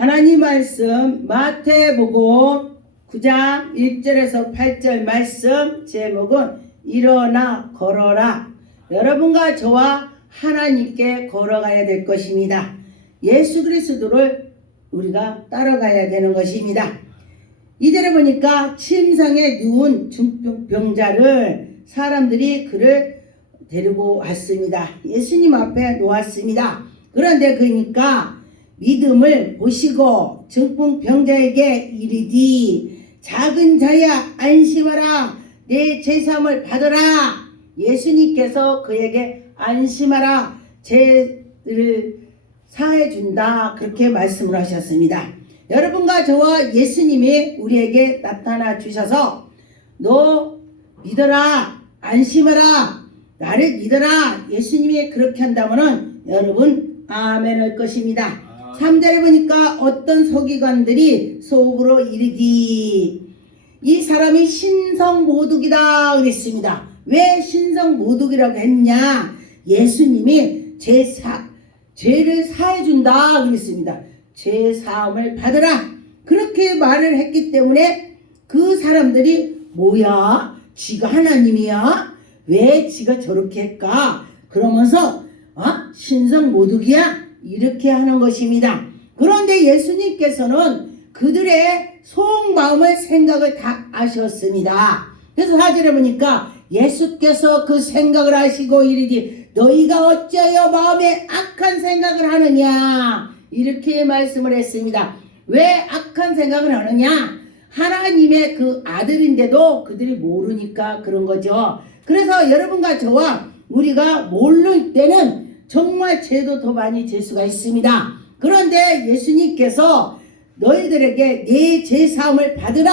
하나님 말씀 마태복음 9장 1절에서 8절 말씀 제목은 일어나 걸어라. 여러분과 저와 하나님께 걸어가야 될 것입니다. 예수 그리스도를 우리가 따라가야 되는 것입니다. 이절에 보니까 침상에 누운 중병자를 사람들이 그를 데리고 왔습니다. 예수님 앞에 놓았습니다. 그런데 그러니까 믿음을 보시고 중풍병자에게 이르디 작은 자야 안심하라 내 죄사함을 받으라. 예수님께서 그에게 안심하라 죄를 사해준다 그렇게 말씀을 하셨습니다. 여러분과 저와 예수님이 우리에게 나타나 주셔서 너 믿어라 안심하라 나를 믿어라 예수님이 그렇게 한다면은 여러분 아멘 할 것입니다. 3절에 보니까 어떤 서기관들이 속으로 이르기 이 사람이 신성모독이다 그랬습니다. 왜 신성모독이라고 했냐? 예수님이 죄를 사해준다 그랬습니다. 죄 사함을 받으라 그렇게 말을 했기 때문에 그 사람들이 뭐야? 지가 하나님이야? 왜 지가 저렇게 할까? 그러면서 신성모독이야? 이렇게 하는 것입니다. 그런데 예수님께서는 그들의 속마음을 생각을 다 아셨습니다. 그래서 4절에 보니까 예수께서 그 생각을 아시고 이르기 너희가 어찌하여 마음에 악한 생각을 하느냐 이렇게 말씀을 했습니다. 왜 악한 생각을 하느냐? 하나님의 그 아들인데도 그들이 모르니까 그런 거죠. 그래서 여러분과 저와 우리가 모를 때는 정말 죄도 더 많이 질 수가 있습니다. 그런데 예수님께서 너희들에게 내 죄사함을 받으라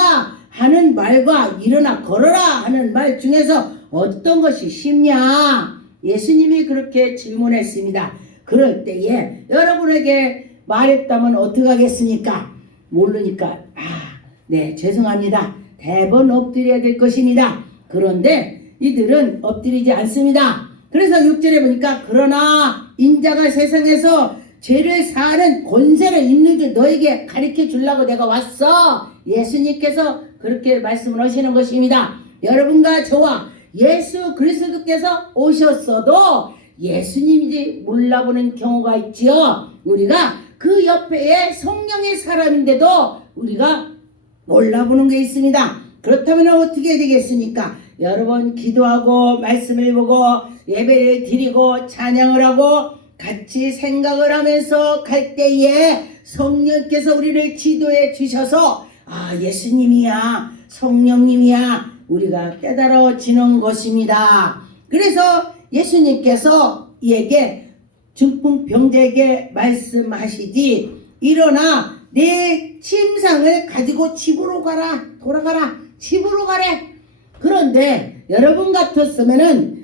하는 말과 일어나 걸어라 하는 말 중에서 어떤 것이 쉽냐? 예수님이 그렇게 질문했습니다. 그럴 때에 여러분에게 말했다면 어떻게 하겠습니까? 모르니까 네 죄송합니다. 대번 엎드려야 될 것입니다. 그런데 이들은 엎드리지 않습니다. 그래서 6절에 보니까 그러나 인자가 세상에서 죄를 사하는 권세를 있는 줄 너에게 가르쳐 주려고 내가 왔어. 예수님께서 그렇게 말씀을 하시는 것입니다. 여러분과 저와 예수 그리스도께서 오셨어도 예수님인지 몰라보는 경우가 있지요. 우리가 그 옆에 성령의 사람인데도 우리가 몰라보는 게 있습니다. 그렇다면 어떻게 해야 되겠습니까? 여러분 기도하고 말씀을 보고 예배를 드리고 찬양을 하고 같이 생각을 하면서 갈 때에 성령께서 우리를 지도해 주셔서 예수님이야 성령님이야 우리가 깨달아지는 것입니다. 그래서 예수님께서 이에게 중풍병자에게 말씀하시지 일어나 내 침상을 가지고 집으로 가라 돌아가라 집으로 가래. 그런데 여러분 같았으면은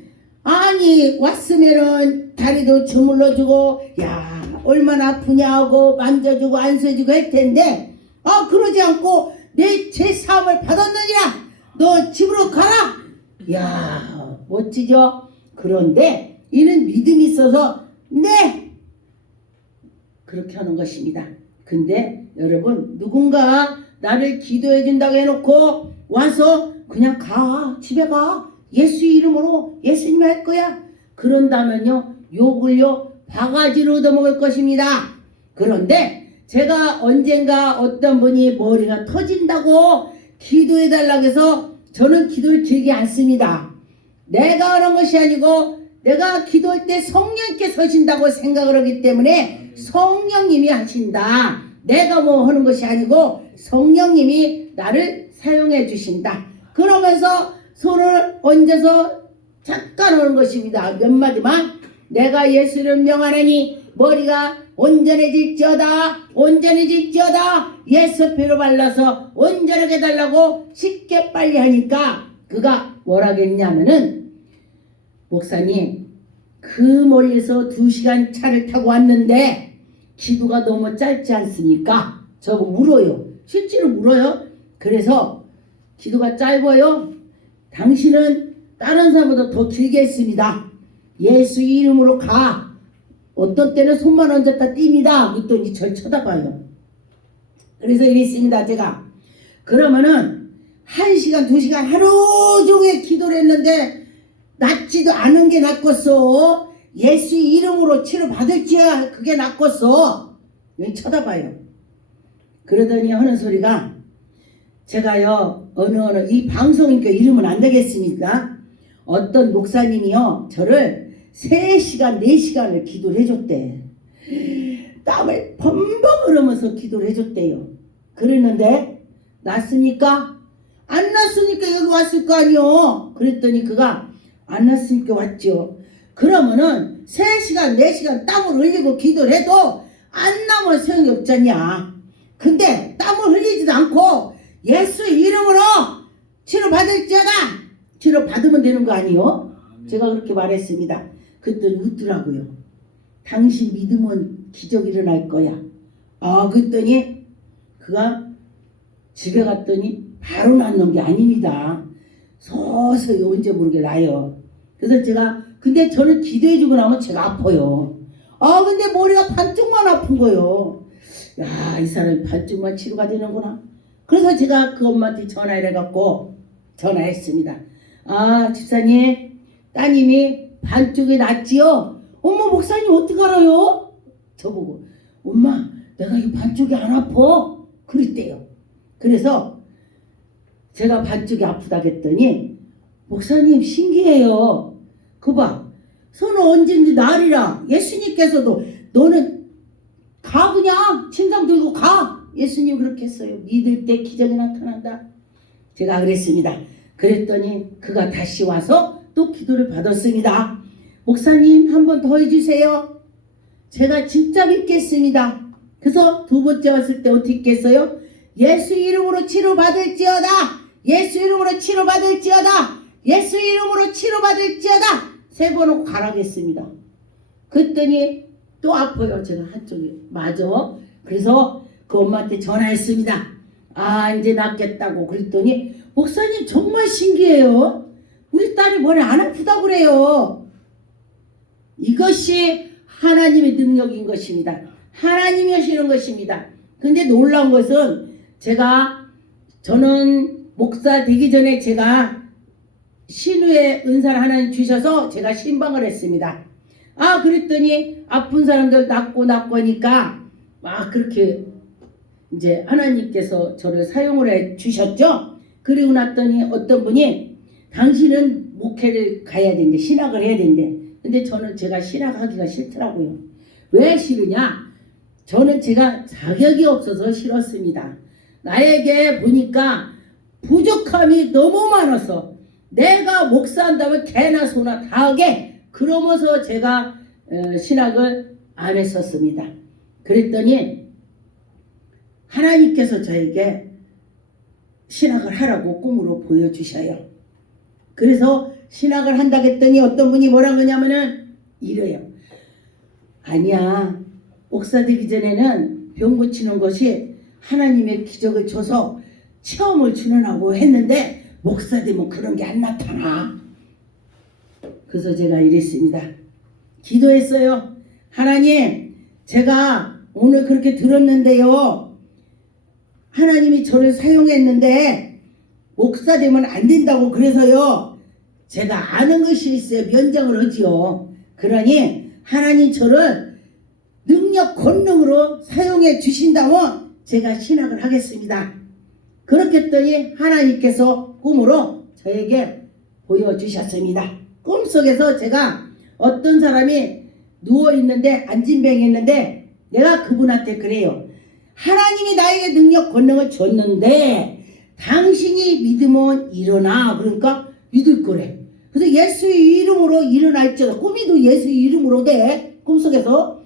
왔으면은 다리도 주물러주고 야 얼마나 아프냐 하고 만져주고 안수해주고 할 텐데 그러지 않고 내 죄사함을 받았느니라 너 집으로 가라. 야 멋지죠? 그런데 이는 믿음이 있어서 네 그렇게 하는 것입니다. 근데 여러분 누군가 나를 기도해 준다고 해놓고 와서 그냥 가 집에 가 예수 이름으로 예수님 할 거야 그런다면요 욕을요 바가지로 얻어먹을 것입니다. 그런데 제가 언젠가 어떤 분이 머리가 터진다고 기도해 달라고 해서 저는 기도를 길게 않습니다. 내가 하는 것이 아니고 내가 기도할 때 성령께서 하신다고 생각을 하기 때문에 성령님이 하신다. 내가 뭐 하는 것이 아니고 성령님이 나를 사용해 주신다. 그러면서 손을 얹어서 잠깐 하는 것입니다. 몇 마디만 내가 예수를 명하노니 머리가 온전해질지어다 온전해질지어다 예수 피로 발라서 온전하게 달라고 쉽게 빨리 하니까 그가 뭐라겠냐면은 목사님 그 멀리서 2시간 차를 타고 왔는데 기도가 너무 짧지 않습니까? 저보고 울어요. 실제로 울어요. 그래서 기도가 짧아요. 당신은 다른 사람보다 더 길게 했습니다. 예수 이름으로 가. 어떤 때는 손만 얹었다 띱니다. 그랬더니 절 쳐다봐요. 그래서 이랬습니다. 제가 그러면은 1시간 2시간 하루 종일 기도를 했는데 낫지도 않은 게 낫겠어. 예수 이름으로 치료받을지야 그게 낫겠어. 여기 쳐다봐요. 그러더니 하는 소리가 제가요 어느 이 방송이니까 이름은 안 되겠습니까? 어떤 목사님이요 저를 3시간 4시간을 기도를 해줬대. 땀을 범벅 흐르면서 기도를 해줬대요. 그랬는데 났습니까? 안 났으니까 여기 왔을 거 아니요. 그랬더니 그가 안 났으니까 왔죠. 그러면은 3시간 4시간 땀을 흘리고 기도를 해도 안 나면 소용이 없잖냐. 근데 땀을 흘리지도 않고 예수 이름으로 치료받을지어다. 치료받으면 되는 거 아니요? 제가 그렇게 말했습니다. 그랬더니 웃더라고요. 당신 믿으면 기적 일어날 거야. 그랬더니 그가 집에 갔더니 바로 낫는 게 아닙니다. 서서히 언제 모르게 나요. 그래서 제가 근데 저는 기도해주고 나면 제가 아파요. 근데 머리가 반쪽만 아픈 거예요. 야, 이 사람이 반쪽만 치료가 되는구나. 그래서 제가 그 엄마한테 전화를 해갖고 전화했습니다. 집사님 따님이 반쪽이 낫지요? 엄마 목사님 어떻게 알아요? 저보고 엄마 내가 이 반쪽이 안 아파 그랬대요. 그래서 제가 반쪽이 아프다고 했더니 목사님 신기해요. 그봐 서는 언제든지 날이라 예수님께서도 너는 가 그냥 침상 들고 가. 예수님 그렇게 했어요. 믿을 때 기적이 나타난다. 제가 그랬습니다. 그랬더니 그가 다시 와서 또 기도를 받았습니다. 목사님 한 번 더 해주세요. 제가 진짜 믿겠습니다. 그래서 두 번째 왔을 때 어떻게 했겠어요? 예수 이름으로 치료받을지어다. 예수 이름으로 치료받을지어다. 예수 이름으로 치료받을지어다. 3번 하고 가라겠습니다. 그랬더니 또 아파요. 제가 한쪽이 맞아. 그래서 그 엄마한테 전화했습니다. 이제 낫겠다고. 그랬더니 목사님 정말 신기해요. 우리 딸이 머리 안 아프다고 그래요. 이것이 하나님의 능력인 것입니다. 하나님이 하시는 것입니다. 근데 놀라운 것은 저는 목사 되기 전에 제가 신우의 은사를 하나님 주셔서 제가 신방을 했습니다. 그랬더니 아픈 사람들 낫고 하니까 그렇게 이제 하나님께서 저를 사용을 해 주셨죠. 그리고 났더니 어떤 분이 당신은 목회를 가야 된대. 신학을 해야 된대. 근데 제가 신학하기가 싫더라고요. 왜 싫으냐? 저는 제가 자격이 없어서 싫었습니다. 나에게 보니까 부족함이 너무 많아서 내가 목사한다면 개나 소나 다 하게 그러면서 제가 신학을 안 했었습니다. 그랬더니 하나님께서 저에게 신학을 하라고 꿈으로 보여주셔요. 그래서 신학을 한다고 했더니 어떤 분이 뭐라 그러냐면은 이래요. 아니야. 목사 되기 전에는 병 고치는 것이 하나님의 기적을 줘서 체험을 주는하고 했는데 목사 되면 그런 게 안 나타나. 그래서 제가 이랬습니다. 기도했어요. 하나님 제가 오늘 그렇게 들었는데요. 하나님이 저를 사용했는데 목사 되면 안 된다고 그래서요. 제가 아는 것이 있어요. 면장을 하지요. 그러니 하나님 저를 능력 권능으로 사용해 주신다면 제가 신학을 하겠습니다. 그렇게 했더니 하나님께서 꿈으로 저에게 보여주셨습니다. 꿈속에서 제가 어떤 사람이 누워있는데 안진병이 있는데 내가 그분한테 그래요. 하나님이 나에게 능력 권능을 줬는데 당신이 믿으면 일어나. 그러니까 믿을 거래. 그래서 예수의 이름으로 일어날지어다. 꿈이도 예수의 이름으로 돼. 꿈속에서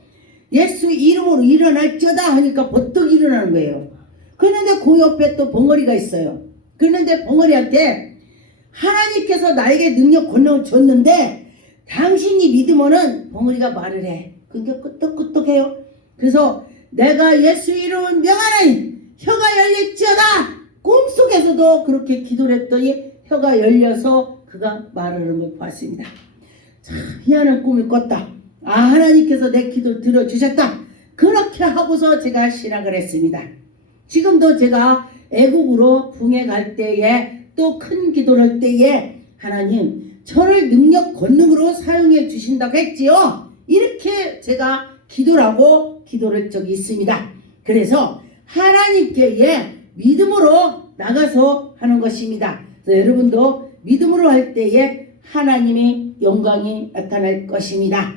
예수의 이름으로 일어날지어다 하니까 버떡 일어나는 거예요. 그런데 그 옆에 또 벙어리가 있어요. 그런데 벙어리한테 하나님께서 나에게 능력 권능을 줬는데 당신이 믿으면은 벙어리가 말을 해. 그게 끄떡끄떡해요. 그래서 내가 예수 이름을 명하나니 혀가 열릴지어다. 꿈속에서도 그렇게 기도를 했더니 혀가 열려서 그가 말하는 걸 봤습니다. 참 희한한 꿈을 꿨다. 하나님께서 내 기도를 들어주셨다. 그렇게 하고서 제가 신학을 했습니다. 지금도 제가 애국으로 붕에 갈 때에 또 큰 기도를 할 때에 하나님 저를 능력 권능으로 사용해 주신다고 했지요. 이렇게 제가 기도를 하고 기도를 한 적이 있습니다. 그래서 하나님께 믿음으로 나가서 하는 것입니다. 그래서 여러분도 믿음으로 할 때에 하나님의 영광이 나타날 것입니다.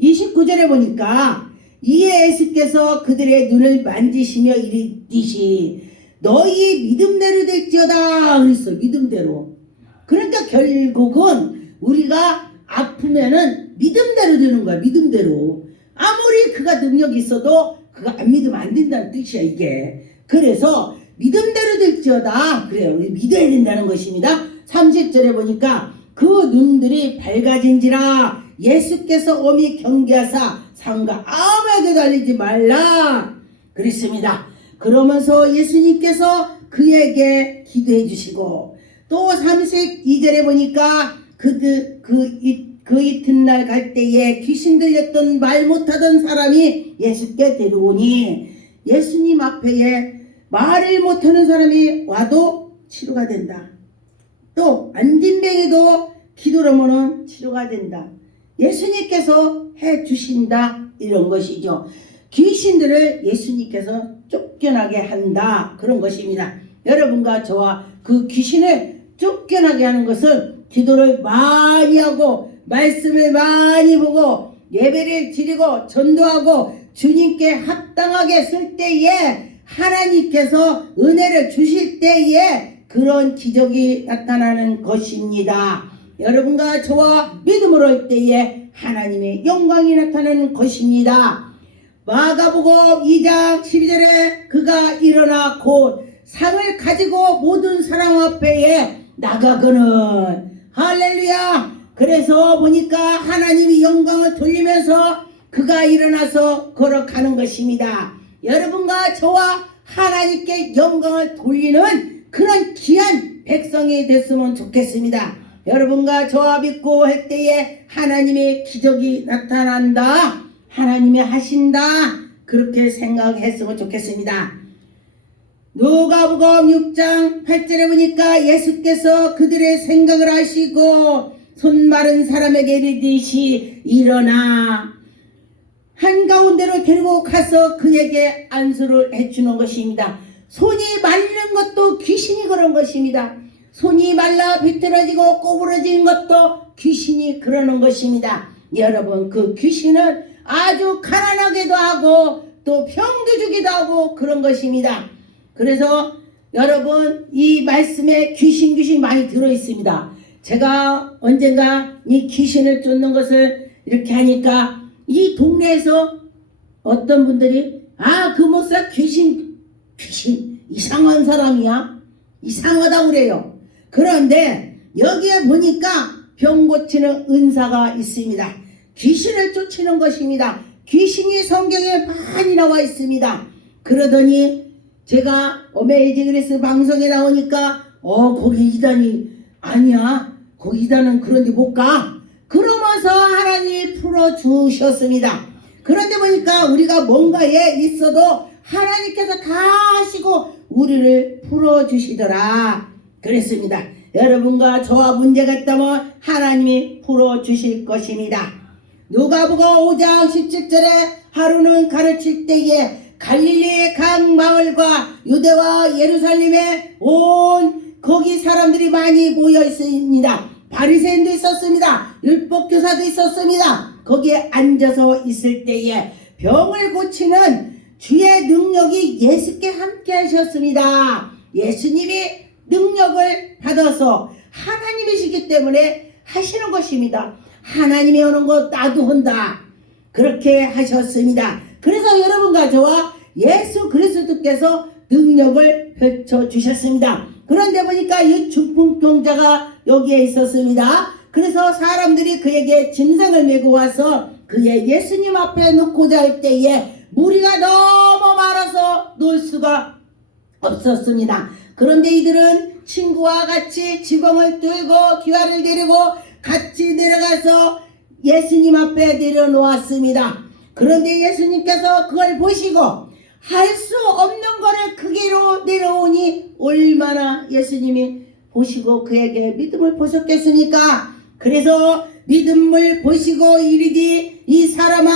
29절에 보니까 이에 예수께서 그들의 눈을 만지시며 이르시되 너희 믿음대로 될지어다 그랬어요. 믿음대로. 그러니까 결국은 우리가 아프면은 믿음대로 되는 거야. 믿음대로. 아무리 그가 능력이 있어도 그가 안 믿으면 안 된다는 뜻이야 이게. 그래서 믿음대로 될지어다 그래요. 우리 믿어야 된다는 것입니다. 30절에 보니까 그 눈들이 밝아진지라 예수께서 엄히 경계하사 상과 아무에게도 알리지 말라 그랬습니다. 그러면서 예수님께서 그에게 기도해 주시고 또 32절에 보니까 그 이튿날 갈 때에 귀신 들렸던 말 못하던 사람이 예수께 데려오니 예수님 앞에 말을 못하는 사람이 와도 치료가 된다. 또 안진뱅이도 기도를 하면 치료가 된다. 예수님께서 해주신다 이런 것이죠. 귀신들을 예수님께서 쫓겨나게 한다 그런 것입니다. 여러분과 저와 그 귀신을 쫓겨나게 하는 것은 기도를 많이 하고 말씀을 많이 보고 예배를 드리고 전도하고 주님께 합당하게 쓸 때에 하나님께서 은혜를 주실 때에 그런 기적이 나타나는 것입니다. 여러분과 저와 믿음으로 할 때에 하나님의 영광이 나타나는 것입니다. 마가복음 2장 12절에 그가 일어나 곧 상을 가지고 모든 사람 앞에 나가거늘 할렐루야. 그래서 보니까 하나님이 영광을 돌리면서 그가 일어나서 걸어가는 것입니다. 여러분과 저와 하나님께 영광을 돌리는 그런 귀한 백성이 됐으면 좋겠습니다. 여러분과 저와 믿고 할 때에 하나님의 기적이 나타난다. 하나님이 하신다. 그렇게 생각했으면 좋겠습니다. 누가복음 6장 8절에 보니까 예수께서 그들의 생각을 아시고 손 마른 사람에게 이르시되 일어나 한가운데로 데리고 가서 그에게 안수를 해주는 것입니다. 손이 마른 것도 귀신이 그런 것입니다. 손이 말라 비틀어지고 꼬부러진 것도 귀신이 그러는 것입니다. 여러분 그 귀신은 아주 가난하게도 하고 또 병도 주기도 하고 그런 것입니다. 그래서 여러분 이 말씀에 귀신 많이 들어있습니다. 제가 언젠가 이 귀신을 쫓는 것을 이렇게 하니까 이 동네에서 어떤 분들이 그 목사 귀신 이상한 사람이야 이상하다고 그래요. 그런데 여기에 보니까 병 고치는 은사가 있습니다. 귀신을 쫓는 것입니다. 귀신이 성경에 많이 나와 있습니다. 그러더니 제가 어메이징 그레이스 방송에 나오니까 거기 이단이 아니야 거기 이단은 그런데 못 가. 그러면서 하나님이 풀어주셨습니다. 그런데 보니까 우리가 뭔가에 있어도 하나님께서 다 하시고 우리를 풀어주시더라 그랬습니다. 여러분과 저와 문제가 있다면 하나님이 풀어주실 것입니다. 누가복음 5장 17절에 하루는 가르칠 때에 갈릴리의 각 마을과 유대와 예루살렘에 온 거기 사람들이 많이 모여 있습니다. 바리새인도 있었습니다. 율법교사도 있었습니다. 거기에 앉아서 있을 때에 병을 고치는 주의 능력이 예수께 함께 하셨습니다. 예수님이 능력을 받아서 하나님이시기 때문에 하시는 것입니다. 하나님이 하는 것 나도 한다. 그렇게 하셨습니다. 그래서 여러분과 저와 예수 그리스도께서 능력을 펼쳐주셨습니다. 그런데 보니까 이 중풍병자가 여기에 있었습니다. 그래서 사람들이 그에게 짐승을 메고 와서 그의 예수님 앞에 놓고자 할 때에 무리가 너무 많아서 놓을 수가 없었습니다. 그런데 이들은 친구와 같이 지붕을 들고 기와를 데리고 같이 내려가서 예수님 앞에 내려놓았습니다. 그런데 예수님께서 그걸 보시고 할 수 없는 거를 크게로 내려오니 얼마나 예수님이 보시고 그에게 믿음을 보셨겠습니까? 그래서 믿음을 보시고 이르되 이 사람아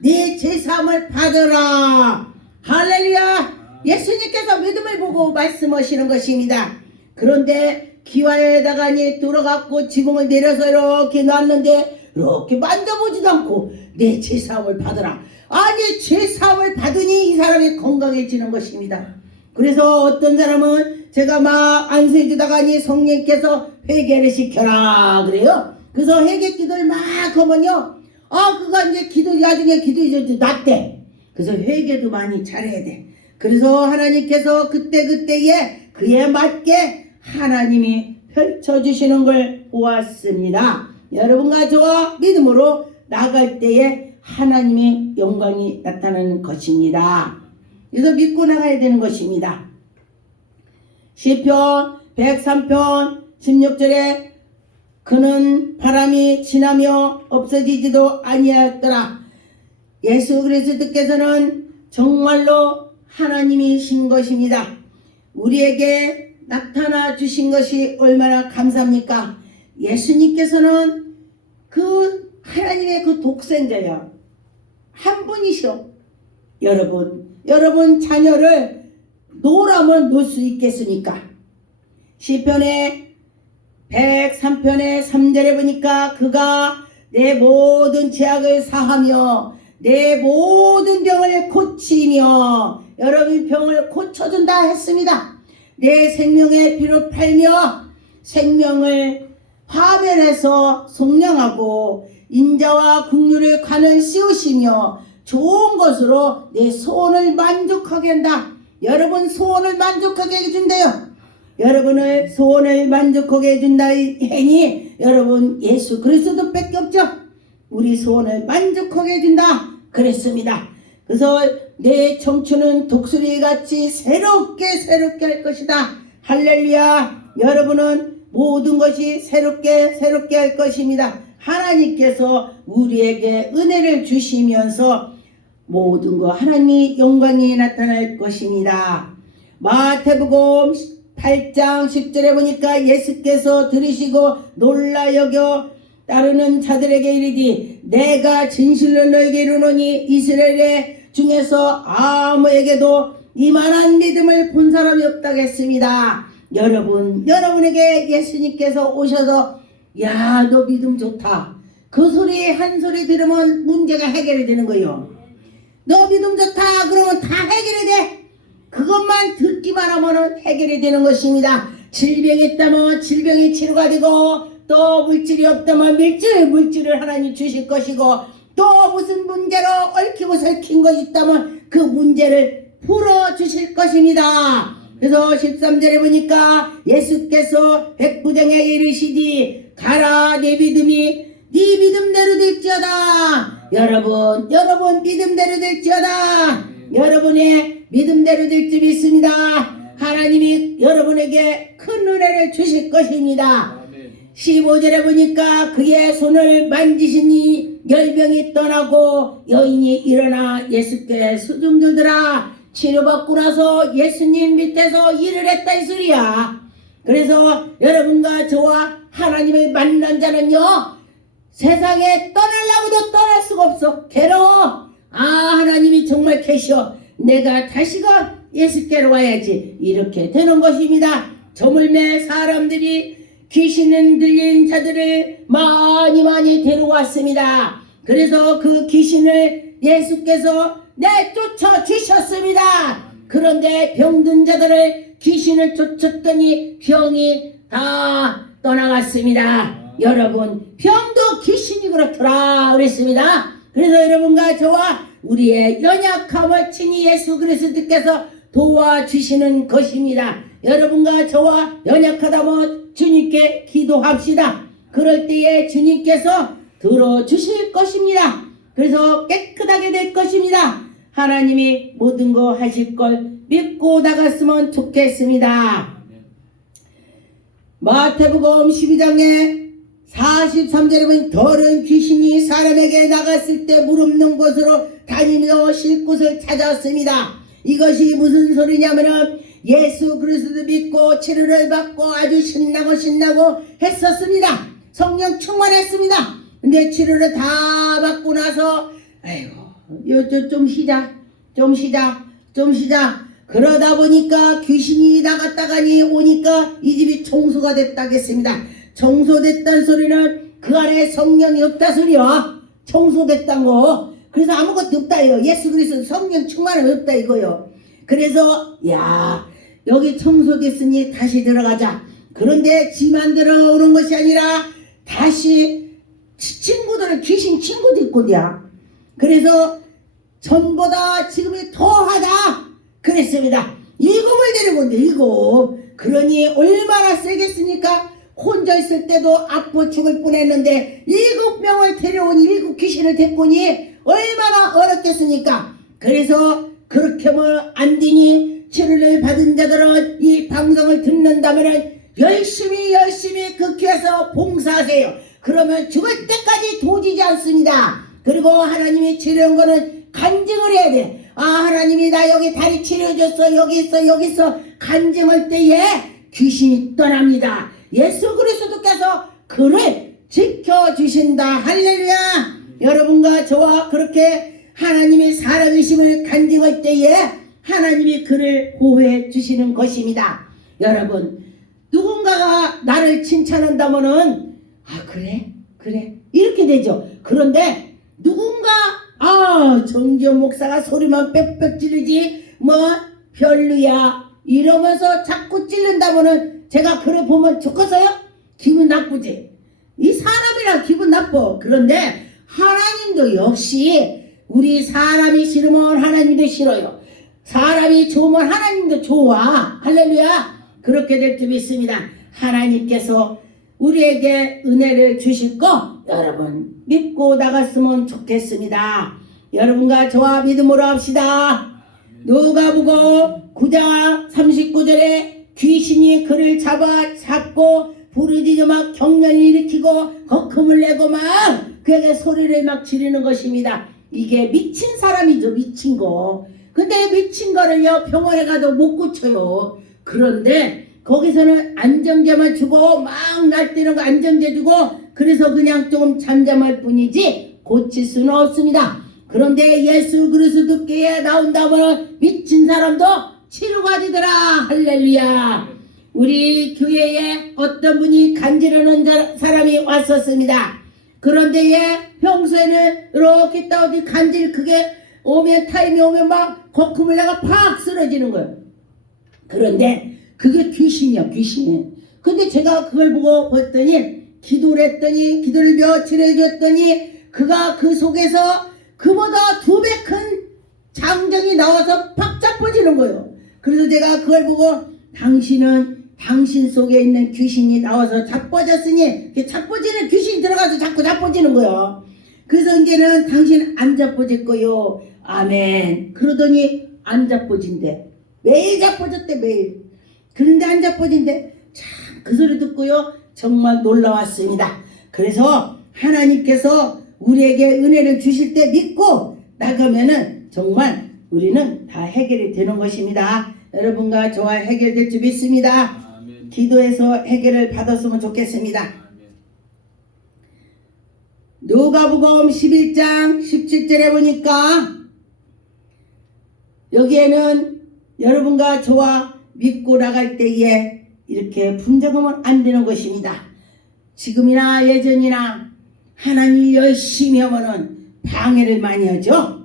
네 제사함을 받으라. 할렐루야. 예수님께서 믿음을 보고 말씀하시는 것입니다. 그런데 기와에다가 들어갔고 지붕을 내려서 이렇게 놨는데 이렇게 만져보지도 않고 내 제사함을 받으라. 아니 제사함을 받으니 이 사람이 건강해지는 것입니다. 그래서 어떤 사람은 제가 막 안수해주다가니 성령께서 회개를 시켜라 그래요. 그래서 회개 기도를 막 하면요, 그가 이제 나중에 기도 이제 낫대. 그래서 회개도 많이 잘해야 돼. 그래서 하나님께서 그때그때에 그에 맞게 하나님이 펼쳐주시는 걸 보았습니다. 여러분과 저와 믿음으로 나갈 때에 하나님의 영광이 나타나는 것입니다. 그래서 믿고 나가야 되는 것입니다. 시편 103편 16절에 그는 바람이 지나며 없어지지도 아니하였더라. 예수 그리스도께서는 정말로 하나님이신 것입니다. 우리에게 나타나 주신 것이 얼마나 감사합니까? 예수님께서는 그 하나님의 그 독생자요, 한 분이셔. 여러분 자녀를 놓으라면 놓을 수 있겠습니까? 시편의 103편의 3절에 보니까 그가 내 모든 죄악을 사하며 내 모든 병을 고치며, 여러분 병을 고쳐준다 했습니다. 내 생명의 피로 팔며 생명을 화면에서 속량하고 인자와 국률을 관을 씌우시며 좋은 것으로 내 소원을 만족하게 한다. 여러분 소원을 만족하게 해준대요. 여러분을 소원을 만족하게 해준다 하니 여러분 예수 그리스도 밖에 없죠. 우리 소원을 만족하게 해준다 그랬습니다. 그래서 내 청춘은 독수리같이 새롭게 할 것이다. 할렐루야. 여러분은 모든 것이 새롭게 할 것입니다. 하나님께서 우리에게 은혜를 주시면서 모든 것 하나님의 영광이 나타날 것입니다. 마태복음 8장 10절에 보니까 예수께서 들으시고 놀라 여겨 따르는 자들에게 이르되 내가 진실로 너에게 이르노니 이스라엘 중에서 아무에게도 이만한 믿음을 본 사람이 없다고 했습니다. 여러분에게 예수님께서 오셔서 야, 너 믿음 좋다. 그 소리 한 소리 들으면 문제가 해결이 되는 거예요. 너 믿음 좋다 그러면 다 해결이 돼. 그것만 듣기만 하면 해결이 되는 것입니다. 질병이 있다면 질병이 치료가 되고, 또 물질이 없다면 물질을 하나님 주실 것이고, 또 무슨 문제로 얽히고 설킨 것이 있다면 그 문제를 풀어주실 것입니다. 그래서 13절에 보니까 예수께서 백부장에게 이르시되 가라 내 믿음이 네 믿음대로 될지어다. 여러분 믿음대로 될지어다. 여러분의 믿음대로 될 줄 믿습니다. 하나님이 여러분에게 큰 은혜를 주실 것입니다. 15절에 보니까 그의 손을 만지시니 열병이 떠나고 여인이 일어나 예수께 수중 들더라. 치료받고 나서 예수님 밑에서 일을 했다 이 소리야. 그래서 여러분과 저와 하나님을 만난 자는요, 세상에 떠나려고도 떠날 수가 없어. 괴로워. 하나님이 정말 계셔. 내가 다시금 예수께로 와야지. 이렇게 되는 것입니다. 저물매 사람들이 귀신은 들린 자들을 많이 데려왔습니다. 그래서 그 귀신을 예수께서 내쫓아 주셨습니다. 그런데 병든 자들을 귀신을 쫓았더니 병이 다 떠나갔습니다. 여러분 병도 귀신이 그렇더라 그랬습니다. 그래서 여러분과 저와 우리의 연약함을 친히 예수 그리스도께서 도와주시는 것입니다. 여러분과 저와 연약하다면 주님께 기도합시다. 그럴 때에 주님께서 들어주실 것입니다. 그래서 깨끗하게 될 것입니다. 하나님이 모든 거 하실 걸 믿고 나갔으면 좋겠습니다. 마태복음 12장에 43절에 보면 더러운 귀신이 사람에게 나갔을 때 물 없는 곳으로 다니며 쉴 곳을 찾았습니다. 이것이 무슨 소리냐면은 예수 그리스도 믿고 치료를 받고 아주 신나고 했었습니다. 성령 충만했습니다. 근데 치료를 다 받고 나서 아이고 좀 쉬자 그러다 보니까 귀신이 나갔다가니 오니까 이 집이 청소가 됐다겠습니다. 청소됐다는 소리는 그 안에 성령이 없다 소리야. 청소됐다는 거. 그래서 아무것도 없다요. 예수 그리스도 성령 충만은 없다 이거요. 그래서 야 여기 청소됐으니 다시 들어가자. 그런데 지만 들어오는 것이 아니라 다시 친구들을 귀신 친구도 있거든요. 그래서 전보다 지금이 더하다 그랬습니다. 7을 데려본대 7. 그러니 얼마나 세겠습니까? 혼자 있을 때도 아파 죽을 뻔했는데 7명을 데려온 7 귀신을 데리고니 얼마나 어렵겠습니까? 그래서 그렇게 하면 안 되니 치료를 받은 자들은 이 방송을 듣는다면 열심히 그 교회에서 봉사하세요. 그러면 죽을 때까지 도지지 않습니다. 그리고 하나님이 치료한 거는 간증을 해야 돼. 아 하나님이 나 여기 다리 치료해줬어 여기 있어 간증할 때에 귀신이 떠납니다. 예수 그리스도께서 그를 지켜주신다. 할렐루야. 여러분과 저와 그렇게 하나님의 살아계심을 간증할 때에 하나님이 그를 보호해 주시는 것입니다. 여러분 누군가가 나를 칭찬한다면은 아 그래 이렇게 되죠. 그런데 누군가 정지현 목사가 소리만 빽빽 지르지 뭐 별로야 이러면서 자꾸 찌른다면은 제가 그래 보면 좋겠어요? 기분 나쁘지. 이 사람이랑 기분 나빠. 그런데 하나님도 역시 우리 사람이 싫으면 하나님도 싫어요. 사람이 좋으면 하나님도 좋아. 할렐루야. 그렇게 될 줄 믿습니다. 하나님께서 우리에게 은혜를 주실 거 여러분 믿고 나갔으면 좋겠습니다. 여러분과 저와 믿음으로 합시다. 누가복음 9장 39절에 귀신이 그를 잡고 부르짖어 막 경련을 일으키고 거품을 내고 막 그에게 소리를 막 지르는 것입니다. 이게 미친 사람이죠. 미친 거. 근데 미친 거를요 병원에 가도 못 고쳐요. 그런데 거기서는 안정제만 주고 막 날뛰는 거 안정제 주고 그래서 그냥 좀 잠잠할 뿐이지 고칠 수는 없습니다. 그런데 예수 그리스도께 나온다면 미친 사람도 치료받으더라. 할렐루야. 우리 교회에 어떤 분이 간지러는 사람이 왔었습니다. 그런데 평소에는 이렇게 어디 간질 그게 오면 타임이 오면 막 거품을 내가 팍 쓰러지는 거예요. 그런데 그게 귀신이야 귀신. 근데 제가 그걸 보고 봤더니 기도를 했더니 기도를 며칠 해줬더니 그가 그 속에서 그보다 2배 큰 장정이 나와서 팍 자빠지는 거예요. 그래서 제가 그걸 보고 당신은 당신 속에 있는 귀신이 나와서 자빠졌으니 자빠지는 귀신이 들어가서 자꾸 자빠지는 거예요. 그래서 이제는 당신 안 자빠질 거요. 아멘. 그러더니 안 자빠진대. 매일 자빠졌대 매일. 그런데 안 자빠진대. 참 그 소리 듣고요 정말 놀라웠습니다. 그래서 하나님께서 우리에게 은혜를 주실 때 믿고 나가면은 정말 우리는 다 해결이 되는 것입니다. 여러분과 저와 해결될 줄 믿습니다. 아멘. 기도해서 해결을 받았으면 좋겠습니다. 아멘. 누가복음 11장 17절에 보니까 여기에는 여러분과 저와 믿고 나갈 때에 이렇게 분쟁하면 안 되는 것입니다. 지금이나 예전이나 하나님 열심히 하면은 방해를 많이 하죠.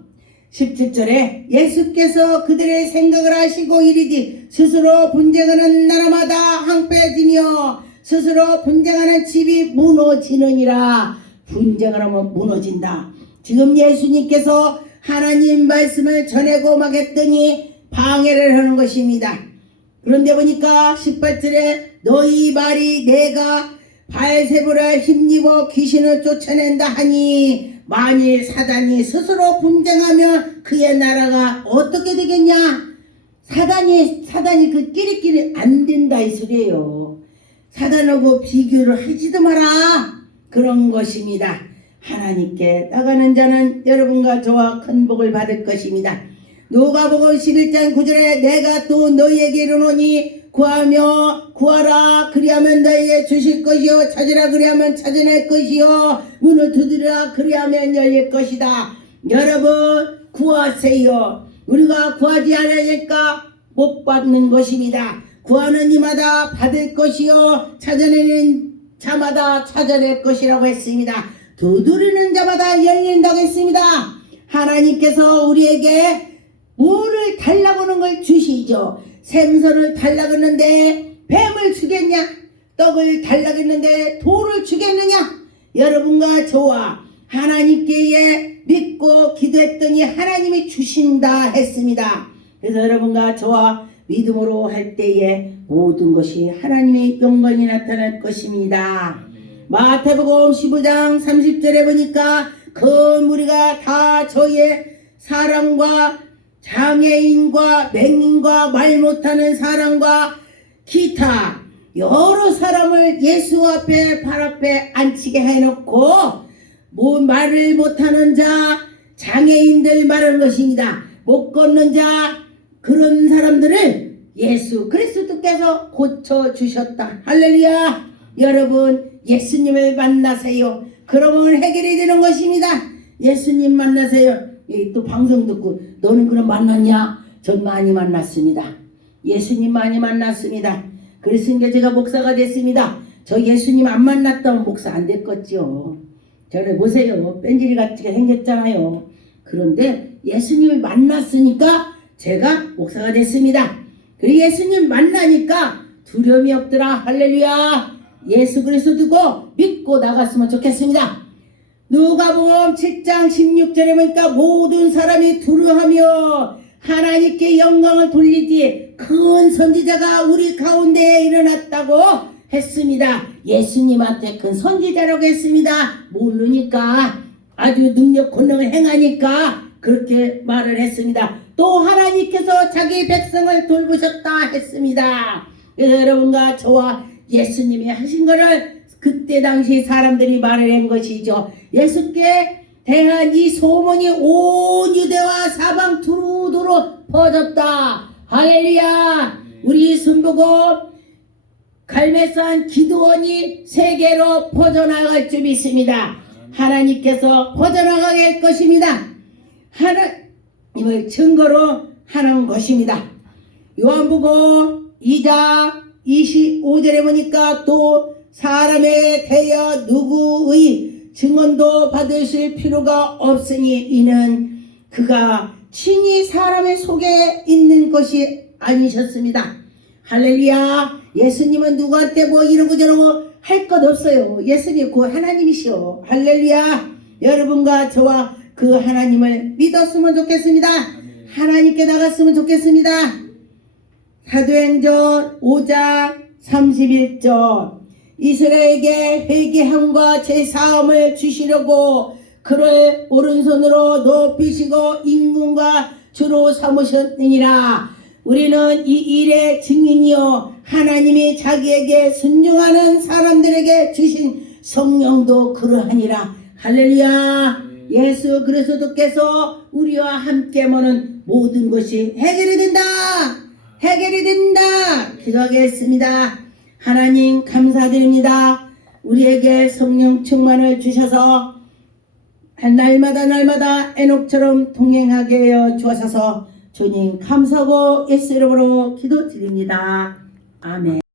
17절에 예수께서 그들의 생각을 하시고 이르되 스스로 분쟁하는 나라마다 황폐해지며 스스로 분쟁하는 집이 무너지느니라. 분쟁을 하면 무너진다. 지금 예수님께서 하나님 말씀을 전하고 막 했더니 방해를 하는 것입니다. 그런데 보니까 18절에 너희 말이 내가 바알세불에 힘입어 귀신을 쫓아낸다 하니 만일 사단이 스스로 분쟁하면 그의 나라가 어떻게 되겠냐? 사단이 그 끼리끼리 안 된다 이 소리예요. 사단하고 비교를 하지도 마라 그런 것입니다. 하나님께 나가는 자는 여러분과 저와 큰 복을 받을 것입니다. 누가복음 11장 9절에 내가 또 너희에게 이르노니 구하며 구하라 그리하면 너희에게 주실 것이요 찾으라 그리하면 찾아낼 것이요 문을 두드리라 그리하면 열릴 것이다. 여러분 구하세요. 우리가 구하지 않으니까 못 받는 것입니다. 구하는 이마다 받을 것이요 찾아내는 자마다 찾아낼 것이라고 했습니다. 두드리는 자마다 열린다고 했습니다. 하나님께서 우리에게 뭐를 달라고 하는 걸 주시죠. 생선을 달라고 했는데 뱀을 주겠냐? 떡을 달라고 했는데 돌을 주겠느냐? 여러분과 저와 하나님께 믿고 기도했더니 하나님이 주신다 했습니다. 그래서 여러분과 저와 믿음으로 할 때에 모든 것이 하나님의 영광이 나타날 것입니다. 마태복음 15장 30절에 보니까 그 무리가 다 저의 사람과 장애인과 맹인과 말 못하는 사람과 기타 여러 사람을 예수 앞에 발 앞에 앉히게 해놓고 뭐 말을 못하는 자 장애인들 말하는 것입니다. 못 걷는 자 그런 사람들을 예수 그리스도께서 고쳐주셨다. 할렐루야. 여러분 예수님을 만나세요. 그러면 해결이 되는 것입니다. 예수님 만나세요. 또 방송 듣고 너는 그럼 만났냐? 전 많이 만났습니다. 예수님 많이 만났습니다. 그랬으니까 제가 목사가 됐습니다. 저 예수님 안 만났다면 목사 안 됐겠죠. 저를 보세요. 뺀질이 같이 생겼잖아요. 그런데 예수님을 만났으니까 제가 목사가 됐습니다. 그리고 예수님 만나니까 두려움이 없더라. 할렐루야. 예수 그리스도 두고 믿고 나갔으면 좋겠습니다. 누가복음 7장 16절에 보니까 모든 사람이 두려워하며 하나님께 영광을 돌리지 큰 선지자가 우리 가운데에 일어났다고 했습니다. 예수님한테 큰 선지자라고 했습니다. 모르니까 아주 능력 권능을 행하니까 그렇게 말을 했습니다. 또 하나님께서 자기 백성을 돌보셨다 했습니다. 그래서 여러분과 저와 예수님이 하신 것을 그때 당시 사람들이 말을 한 것이죠. 예수께 대한 이 소문이 온 유대와 사방 두루두루 퍼졌다. 할렐루야. 우리 순복음 갈매산 기도원이 세계로 퍼져나갈 줄 믿습니다. 하나님께서 퍼져나가게 할 것입니다. 하나님을 증거로 하는 것입니다. 요한복음 2장 25절에 보니까 또 사람에 대하여 누구의 증언도 받으실 필요가 없으니 이는 그가 친히 사람의 속에 있는 것이 아니셨습니다. 할렐루야. 예수님은 누구한테 뭐 이러고 저러고 할 것 없어요. 예수님 그 하나님이시오. 할렐루야. 여러분과 저와 그 하나님을 믿었으면 좋겠습니다. 하나님께 나갔으면 좋겠습니다. 사도행전 5장 31절 이스라엘에게 회개함과 제사함을 주시려고 그를 오른손으로 높이시고 임금과 주로 삼으셨느니라. 우리는 이 일의 증인이요 하나님이 자기에게 순종하는 사람들에게 주신 성령도 그러하니라. 할렐루야. 예수 그리스도께서 우리와 함께 모는 모든 것이 해결이 된다. 해결이 된다. 기도하겠습니다. 하나님 감사드립니다. 우리에게 성령 충만을 주셔서 날마다 에녹처럼 동행하게 하여 주옵소서. 주님 감사하고 예수 이름으로 기도드립니다. 아멘.